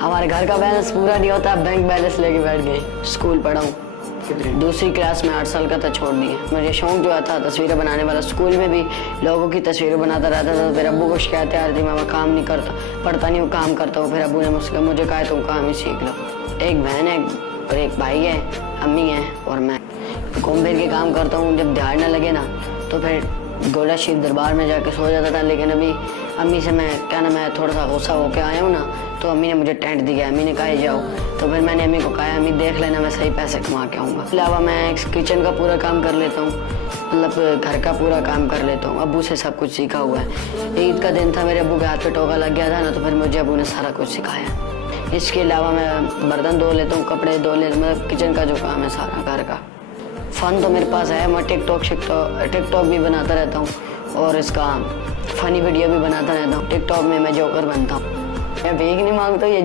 हमारे घर का बैलेंस पूरा नहीं होता, बैंक बैलेंस लेके बैठ गई। स्कूल पढ़ा हूँ, दूसरी क्लास में 8 साल का था, छोड़ दिए। मुझे शौक जो था तस्वीरें बनाने वाला, स्कूल में भी लोगों की तस्वीरें बनाता रहता था। फिर अब्बू को शिकायतें आ रही थी, मैं काम नहीं करता, पढ़ता नहीं हूँ, काम करता हूँ। फिर अब्बू ने मुझे कहा तुम काम ही सीख लो। एक बहन है और एक भाई है, अम्मी है और मैं। घूम फिर के काम करता हूँ, जब ध्यान न लगे ना तो फिर गोला शिव दरबार में जाके सो जाता था। लेकिन अभी अम्मी से मैं थोड़ा सा गुस्सा होके आया हूँ ना, तो अम्मी ने मुझे टेंट दिया। अम्मी ने कहा जाओ, तो फिर मैंने अम्मी को कहा अम्मी देख लेना, मैं सही पैसे कमा के आऊँगा। इसके अलावा मैं किचन का पूरा काम कर लेता हूँ, मतलब घर का पूरा काम कर लेता हूँ। अब्बू से सब कुछ सीखा हुआ है। ईद का दिन था, मेरे अब्बू के हाथ पे टोका लग गया था ना, तो फिर मुझे अब्बू ने सारा कुछ सिखाया। इसके अलावा मैं बर्तन धो लेता हूँ, कपड़े धो लेता हूँ, मतलब किचन का जो काम है सारा घर का। फ़न तो मेरे पास है, मैं टिकटॉक भी बनाता रहता हूँ और इसका फ़नी वीडियो भी बनाता रहता हूँ। टिकटॉक में मैं जोकर बनता हूँ। मैं भीख नहीं मांगता, ये